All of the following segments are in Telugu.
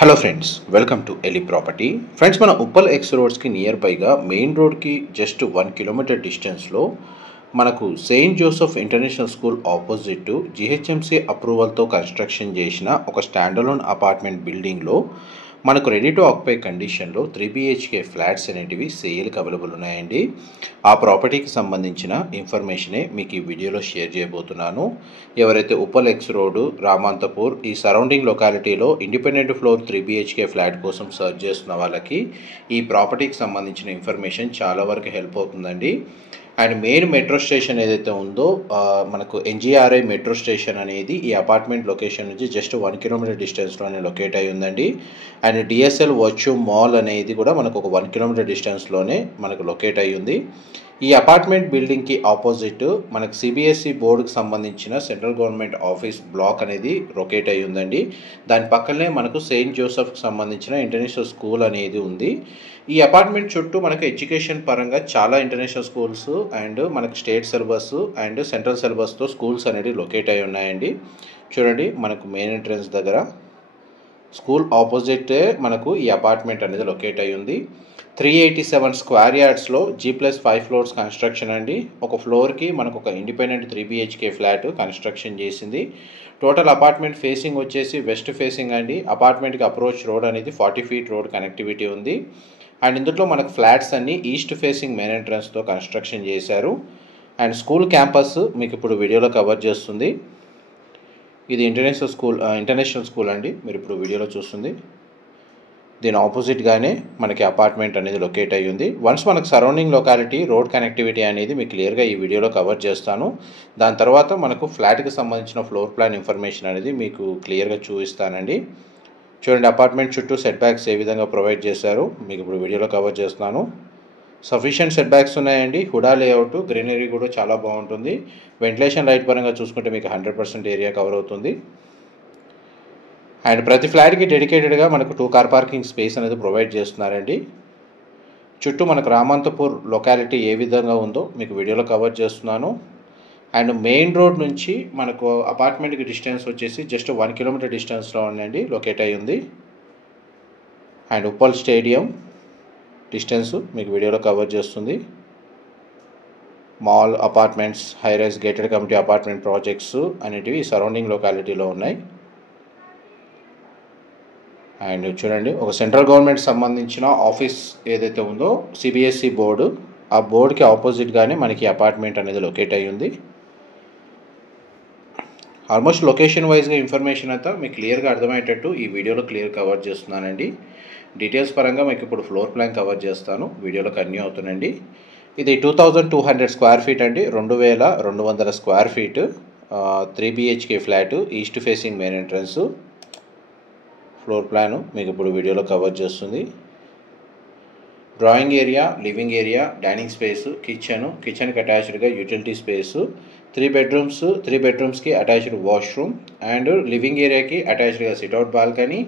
Hello friends, welcome to Eli property. Friends, మన ఉప్పల్ ఎక్స్ రోడ్స్కి నియర్ బైగా మెయిన్ రోడ్కి జస్ట్ 1 కిలోమీటర్ డిస్టెన్స్లో మనకు Saint Joseph international school opposite GHMC అప్రూవల్తో కన్స్ట్రక్షన్ చేసిన ఒక స్టాండలోన్ అపార్ట్మెంట్ బిల్డింగ్లో మనకు రెడీ టు ఆక్యుపై కండిషన్లో 3 BHK ఫ్లాట్స్ అనేటివి సేల్కి అవైలబుల్ ఉన్నాయండి. ఆ ప్రాపర్టీకి సంబంధించిన ఇన్ఫర్మేషనే మీకు ఈ వీడియోలో షేర్ చేయబోతున్నాను. ఎవరైతే ఉప్పల్ ఎక్స్ రోడ్, రామాంతపూర్ ఈ సరౌండింగ్ లొకాలిటీలో ఇండిపెండెంట్ ఫ్లోర్ 3 BHK ఫ్లాట్ కోసం సర్చ్ చేస్తున్న వాళ్ళకి ఈ ప్రాపర్టీకి సంబంధించిన ఇన్ఫర్మేషన్ చాలా వరకు హెల్ప్ అవుతుందండి. అండ్ మెయిన్ మెట్రో స్టేషన్ ఏదైతే ఉందో మనకు NGRI మెట్రో స్టేషన్ అనేది ఈ అపార్ట్మెంట్ లొకేషన్ నుంచి జస్ట్ 1 కిలోమీటర్ డిస్టెన్స్లోనే లొకేట్ అయి ఉందండి. అండ్ DSL వర్చ్యూ మాల్ అనేది కూడా మనకు ఒక 1 కిలోమీటర్ డిస్టెన్స్లోనే మనకు లొకేట్ అయి ఉంది. ఈ అపార్ట్మెంట్ బిల్డింగ్కి ఆపోజిట్ మనకు CBSE బోర్డుకి సంబంధించిన సెంట్రల్ గవర్నమెంట్ ఆఫీస్ బ్లాక్ అనేది లొకేట్ అయి ఉందండి. దాని పక్కనే మనకు సెయింట్ జోసెఫ్కి సంబంధించిన ఇంటర్నేషనల్ స్కూల్ అనేది ఉంది. ఈ అపార్ట్మెంట్ చుట్టూ మనకు ఎడ్యుకేషన్ పరంగా చాలా ఇంటర్నేషనల్ స్కూల్స్ అండ్ మనకు స్టేట్ సిలబస్ అండ్ సెంట్రల్ సిలబస్తో స్కూల్స్ అనేది లొకేట్ అయి ఉన్నాయండి. చూడండి, మనకు మెయిన్ ఎంట్రన్స్ దగ్గర స్కూల్ ఆపోజిట్ మనకు ఈ అపార్ట్మెంట్ అనేది లొకేట్ అయి ఉంది. 387 స్క్వేర్ యార్డ్స్లో G+5 ఫ్లోర్స్ కన్స్ట్రక్షన్ అండి. ఒక ఫ్లోర్కి మనకు ఒక ఇండిపెండెంట్ 3 BHK ఫ్లాట్ కన్స్ట్రక్షన్ చేసింది. టోటల్ అపార్ట్మెంట్ ఫేసింగ్ వచ్చేసి వెస్ట్ ఫేసింగ్ అండి. అపార్ట్మెంట్కి అప్రోచ్ రోడ్ అనేది 40 feet రోడ్ కనెక్టివిటీ ఉంది. అండ్ ఇందులో మనకు ఫ్లాట్స్ అన్ని ఈస్ట్ ఫేసింగ్ మెయిన్ ఎంట్రన్స్తో కన్స్ట్రక్షన్ చేశారు. అండ్ స్కూల్ క్యాంపస్ మీకు ఇప్పుడు వీడియోలో కవర్ చేస్తుంది. ఇది ఇంటర్నేషనల్ స్కూల్ అండి, మీరు ఇప్పుడు వీడియోలో చూస్తుంది. దీని ఆపోజిట్గానే మనకి అపార్ట్మెంట్ అనేది లొకేట్ అయ్యి ఉంది. వన్స్ మనకు సరౌండింగ్ లొకాలిటీ రోడ్ కనెక్టివిటీ అనేది మీకు క్లియర్గా ఈ వీడియోలో కవర్ చేస్తాను. దాని తర్వాత మనకు ఫ్లాట్కి సంబంధించిన ఫ్లోర్ ప్లాన్ ఇన్ఫర్మేషన్ అనేది మీకు క్లియర్గా చూపిస్తానండి. చూడండి, అపార్ట్మెంట్ చుట్టూ సెట్ బ్యాక్స్ ఏ విధంగా ప్రొవైడ్ చేశారు మీకు ఇప్పుడు వీడియోలో కవర్ చేస్తున్నాను. సఫిషియెంట్ సెట్ బ్యాక్స్ ఉన్నాయండి. హుడా లేఅవుట్, గ్రీనరీ కూడా చాలా బాగుంటుంది. వెంటిలేషన్ లైట్ పరంగా చూసుకుంటే మీకు 100% ఏరియా కవర్ అవుతుంది. అండ్ ప్రతి ఫ్లాట్కి డెడికేటెడ్గా మనకు 2 కార్ పార్కింగ్ స్పేస్ అనేది ప్రొవైడ్ చేస్తున్నారండి. చుట్టూ మనకు రామంతపూర్ లొకాలిటీ ఏ విధంగా ఉందో మీకు వీడియోలో కవర్ చేస్తున్నాను. అండ్ మెయిన్ రోడ్ నుంచి మనకు అపార్ట్మెంట్కి డిస్టెన్స్ వచ్చేసి జస్ట్ 1 కిలోమీటర్ డిస్టెన్స్లో ఉండండి లొకేట్ అయి ఉంది. అండ్ ఉప్పల్ స్టేడియం డిస్టెన్స్ మీకు వీడియోలో కవర్ చేస్తుంది. Mall, apartments, high-rise gated community apartment projects అనేటివి సరౌండింగ్ లొకాలిటీలో ఉన్నాయి. అండ్ చూడండి, ఒక సెంట్రల్ గవర్నమెంట్ సంబంధించిన ఆఫీస్ ఏదైతే ఉందో CBSE బోర్డు, ఆ బోర్డుకి ఆపోజిట్గానే మనకి అపార్ట్మెంట్ అనేది లొకేట్ అయి ఉంది. ఆల్మోస్ట్ లొకేషన్ వైజ్గా ఇన్ఫర్మేషన్ అంతా మీకు క్లియర్గా అర్థమయ్యేటట్టు ఈ వీడియోలో క్లియర్ కవర్ చేస్తున్నానండి. డీటెయిల్స్ పరంగా మీకు ఇప్పుడు ఫ్లోర్ ప్లాన్ కవర్ చేస్తాను, వీడియోలో కంటిన్యూ అవుతుందండి. ఇది 2200 స్క్వేర్ ఫీట్ అండి, 2200 square feet 3 BHK flat, east facing main entrance. Floor plan మీకు ఇప్పుడు వీడియోలో కవర్ చేస్తుంది. Drawing area, living area, dining space, కిచెన్కి అటాచ్డ్గా యూటిలిటీ స్పేసు, 3 బెడ్రూమ్స్కి అటాచ్డ్ వాష్రూమ్ అండ్ లివింగ్ ఏరియాకి అటాచ్డ్గా సిట్అవుట్ బాల్కనీ,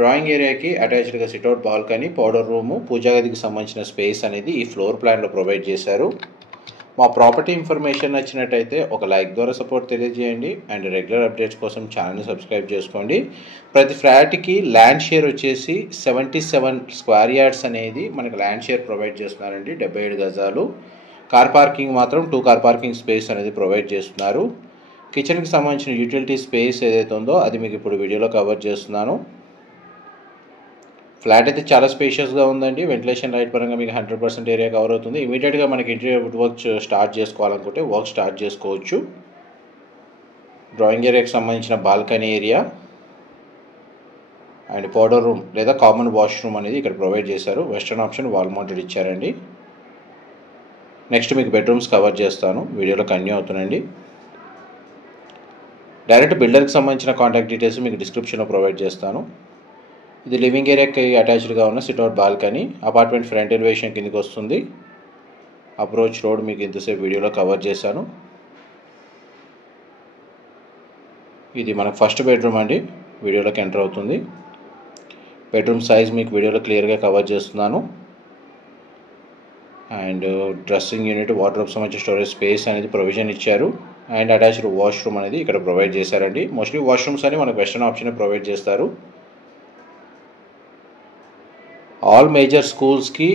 డ్రాయింగ్ ఏరియాకి అటాచ్డ్గా sit out balcony, powder room, puja గదికి సంబంధించిన స్పేస్ అనేది ఈ ఫ్లోర్ ప్లాన్లో ప్రొవైడ్ చేశారు. మా ప్రాపర్టీ ఇన్ఫర్మేషన్ నచ్చినట్టయితే ఒక లైక్ ద్వారా సపోర్ట్ తెలియజేయండి. అండ్ రెగ్యులర్ అప్డేట్స్ కోసం ఛానల్ని సబ్స్క్రైబ్ చేసుకోండి. ప్రతి ఫ్లాట్కి ల్యాండ్ షేర్ వచ్చేసి 77 స్క్వేర్ యార్డ్స్ అనేది మనకు ల్యాండ్ షేర్ ప్రొవైడ్ చేస్తున్నారండి, 77 గజాలు. కార్ పార్కింగ్ మాత్రం 2 కార్ పార్కింగ్ స్పేస్ అనేది ప్రొవైడ్ చేస్తున్నారు. కిచెన్కి సంబంధించిన యూటిలిటీ స్పేస్ ఏదైతే ఉందో అది మీకు ఇప్పుడు వీడియోలో కవర్ చేస్తున్నాను. ఫ్లాట్ అయితే చాలా స్పేషియస్గా ఉందండి. వెంటిలేషన్ లైట్ పరంగా మీకు 100% ఏరియా కవర్ అవుతుంది. ఇమీడియట్గా మనకి ఇంటీరియర్ వుడ్ వర్క్ స్టార్ట్ చేసుకోవాలనుకుంటే వర్క్ స్టార్ట్ చేసుకోవచ్చు. డ్రాయింగ్ ఏరియాకి సంబంధించిన balcony area and powder room లేదా కామన్ వాష్రూమ్ అనేది ఇక్కడ ప్రొవైడ్ చేశారు. వెస్టర్న్ ఆప్షన్ వాల్ మౌంటెడ్ ఇచ్చారండి. నెక్స్ట్ మీకు బెడ్రూమ్స్ కవర్ చేస్తాను, వీడియోలో కంటిన్యూ అవుతుందండి. డైరెక్ట్ బిల్డర్కి సంబంధించిన కాంటాక్ట్ డీటెయిల్స్ మీకు డిస్క్రిప్షన్లో ప్రొవైడ్ చేస్తాను. ఇది లివింగ్ ఏరియాకి అటాచ్డ్గా ఉన్న sit-out balcony. Apartment front elevation కిందకి వస్తుంది. అప్రోచ్ రోడ్ మీకు ఇంతసేపు వీడియోలో కవర్ చేశాను. ఇది మనకు ఫస్ట్ బెడ్రూమ్ అండి, వీడియోలోకి ఎంటర్ అవుతుంది. బెడ్రూమ్ సైజ్ మీకు వీడియోలో క్లియర్గా కవర్ చేస్తున్నాను. అండ్ డ్రెస్సింగ్ యూనిట్, వార్డ్రోబ్ సంబంధించిన స్టోరేజ్ స్పేస్ అనేది ప్రొవిజన్ ఇచ్చారు. అండ్ అటాచ్డ్ వాష్రూమ్ అనేది ఇక్కడ ప్రొవైడ్ చేశారండి. మోస్ట్లీ వాష్రూమ్స్ అని మనకు వెస్టర్న్ ఆప్షన్ ప్రొవైడ్ చేస్తారు. ఆల్ మేజర్ స్కూల్స్కి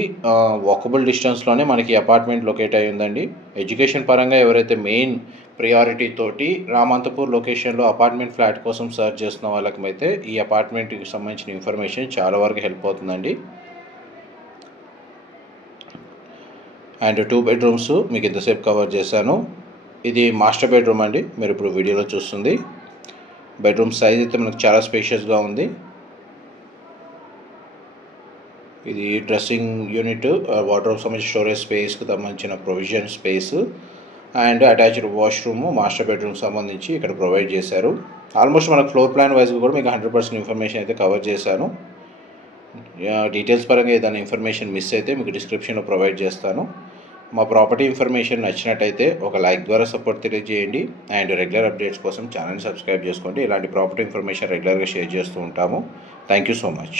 వాకబుల్ డిస్టెన్స్లోనే మనకి అపార్ట్మెంట్ లొకేట్ అయి ఉందండి. ఎడ్యుకేషన్ పరంగా ఎవరైతే మెయిన్ ప్రియారిటీ తోటి రామంతపూర్ లొకేషన్లో అపార్ట్మెంట్ ఫ్లాట్ కోసం సర్చ్ చేస్తున్న వాళ్ళకైతే ఈ అపార్ట్మెంట్కి సంబంధించిన ఇన్ఫర్మేషన్ చాలా వరకు హెల్ప్ అవుతుందండి. అండ్ 2 బెడ్రూమ్స్ మీకు ఇంతసేపు కవర్ చేశాను. ఇది మాస్టర్ బెడ్రూమ్ అండి, మీరు ఇప్పుడు వీడియోలో చూస్తుంది. బెడ్రూమ్ సైజ్ అయితే మనకు చాలా స్పేషియస్గా ఉంది. ఇది డ్రెస్సింగ్ యూనిట్, వార్డ్రోబ్ సంబంధించిన స్టోరేజ్ స్పేస్కి సంబంధించిన provision space and attached washroom master bedroom సంబంధించి ఇక్కడ ప్రొవైడ్ చేశారు. ఆల్మోస్ట్ మనకు ఫ్లోర్ ప్లాన్ వైజ్గా కూడా మీకు 100% ఇన్ఫర్మేషన్ అయితే కవర్ చేశాను. డీటెయిల్స్ పరంగా ఏదైనా ఇన్ఫర్మేషన్ మిస్ అయితే మీకు డిస్క్రిప్షన్లో ప్రొవైడ్ చేస్తాను. మా ప్రాపర్టీ ఇన్ఫర్మేషన్ నచ్చినట్టయితే ఒక లైక్ ద్వారా సపోర్ట్ తెలియజేయండి. అండ్ రెగ్యులర్ అప్డేట్స్ కోసం ఛానల్ని సబ్స్క్రైబ్ చేసుకోండి. ఇలాంటి ప్రాపర్టీ ఇన్ఫర్మేషన్ రెగ్యులర్గా షేర్ చేస్తూ ఉంటాము. Thank you so much.